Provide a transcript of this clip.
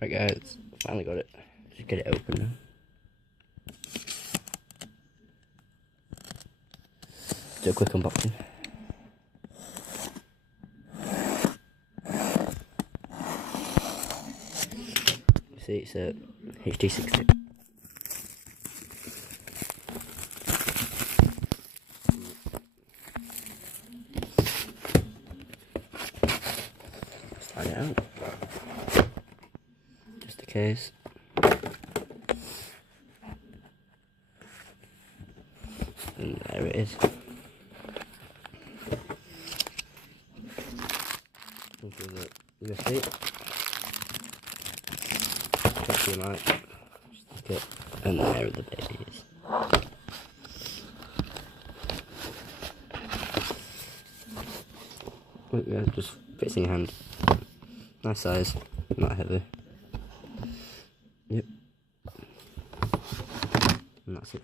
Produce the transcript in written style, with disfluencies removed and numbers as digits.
Right guys, finally got it. Just get it open now. Do a quick unboxing. See, it's a HD60. Slide it out. Just a case. And there it is. Into the USB. HDMI. Just stick it. And there the baby is. Look, yeah, just fits in your hand. Nice size, not heavy. Yep. And that's it.